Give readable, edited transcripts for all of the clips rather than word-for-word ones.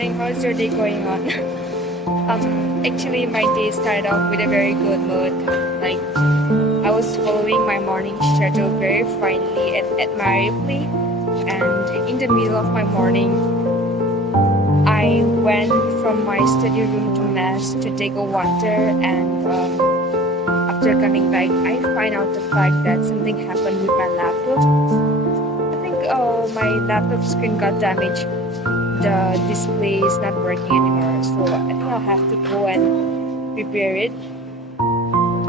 morning. How's your day going on? Actually, my day started off with a very good mood. Like, I was following my morning schedule very finely and admirably. And in the middle of my morning, I went from my study room to mess to take a water. And after coming back, I find out the fact that something happened with my laptop. I think my laptop screen got damaged. The display is not working anymore, so I think I'll have to go and repair it,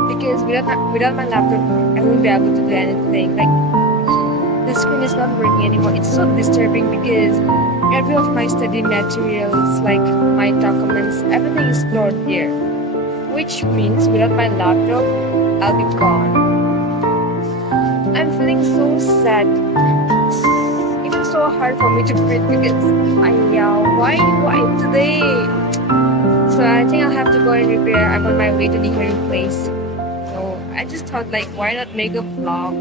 because without my laptop I won't be able to do anything. Like, the screen is not working anymore. It's so disturbing because every of my study materials, like my documents, everything is stored here, which means without my laptop I'll be gone. I'm feeling so sad. It's so hard for me to breathe because why today? So I think I'll have to go and repair. I'm on my way to the hearing place. So I just thought, like, why not make a vlog?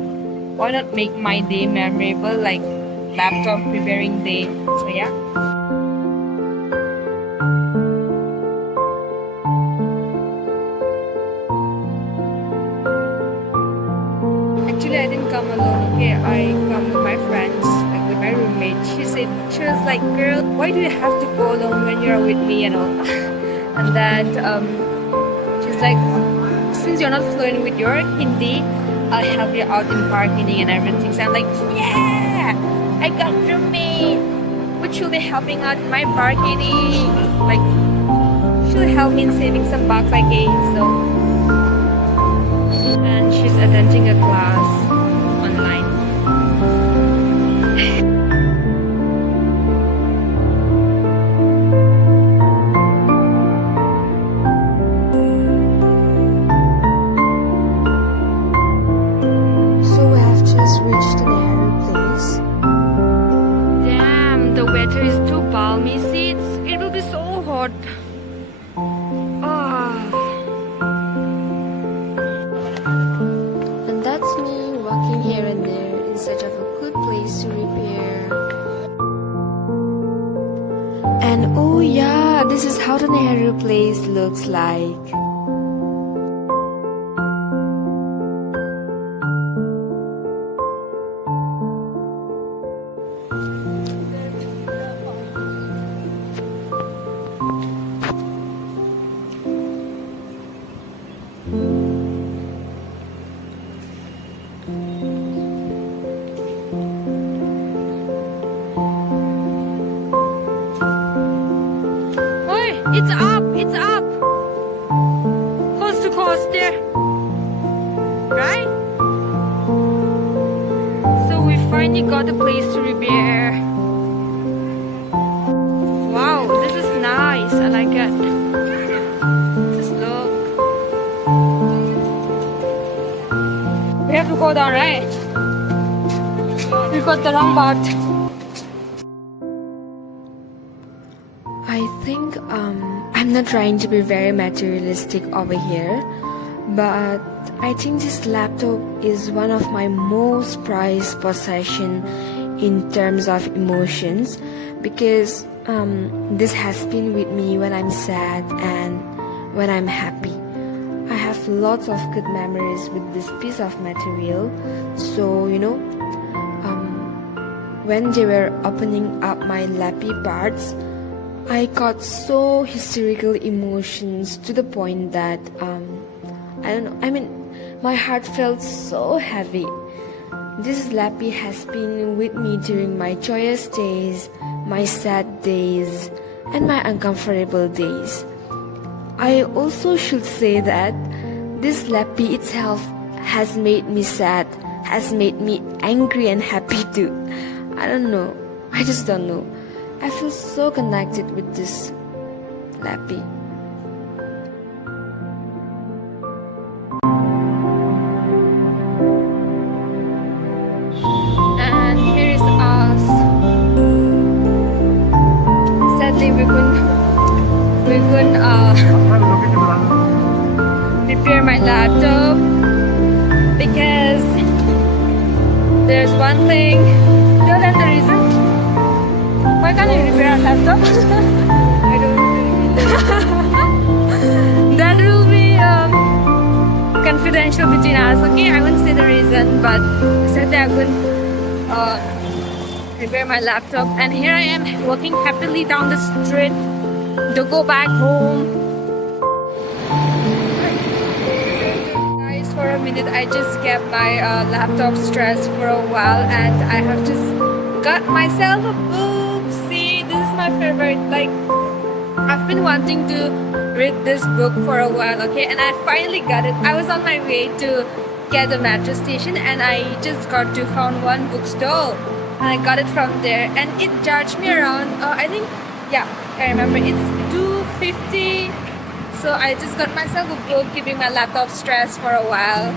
Why not make my day memorable, like laptop repairing day? So yeah. Actually, I didn't come alone, okay? I come with my friends, like with my roommate. She was like, girl, why do you have to go alone when you're with me and all? And then she's like, since you're not fluent with your Hindi, I'll help you out in bargaining and everything. So I'm like, yeah, I got roommate, which will be helping out in my bargaining. Like, she'll help me in saving some bucks I gained. So, and she's attending a class online. So we have just reached an area place. Damn, the weather is too balmy. See, it will be so hot. And that's me walking here and there in search of a good place to repair. And oh yeah, this is how the Nehru place looks like. It's up. Coast to coast there. Right? So we finally got a place to repair. Wow, this is nice. I like it. Just look. We have to go down, right? We got the wrong part. I think I'm not trying to be very materialistic over here, but I think this laptop is one of my most prized possession in terms of emotions, because this has been with me when I'm sad and when I'm happy. I have lots of good memories with this piece of material. So when they were opening up my lappy parts, I got so hysterical emotions to the point that my heart felt so heavy. This lappy has been with me during my joyous days, my sad days, and my uncomfortable days. I also should say that this lappy itself has made me sad, has made me angry and happy too. I don't know. I just don't know. I feel so connected with this lappy. And here is us. Sadly, we couldn't repair my laptop because there's one thing. Do you know the reason? Why can't you repair a laptop? confidential between us, okay? I won't say the reason, but I said that I wouldn't repair my laptop. And here I am walking happily down the street to go back home. Guys, for a minute, I just kept my laptop stressed for a while, and I have just got myself a book. See, this is my favorite. Like, I've been wanting to read this book for a while, okay, and I finally got it. I was on my way to get the metro station, and I just got to found one bookstore, and I got it from there, and it charged me around I think, yeah, I remember, it's $2.50. So I just got myself a book, keeping my laptop stressed for a while.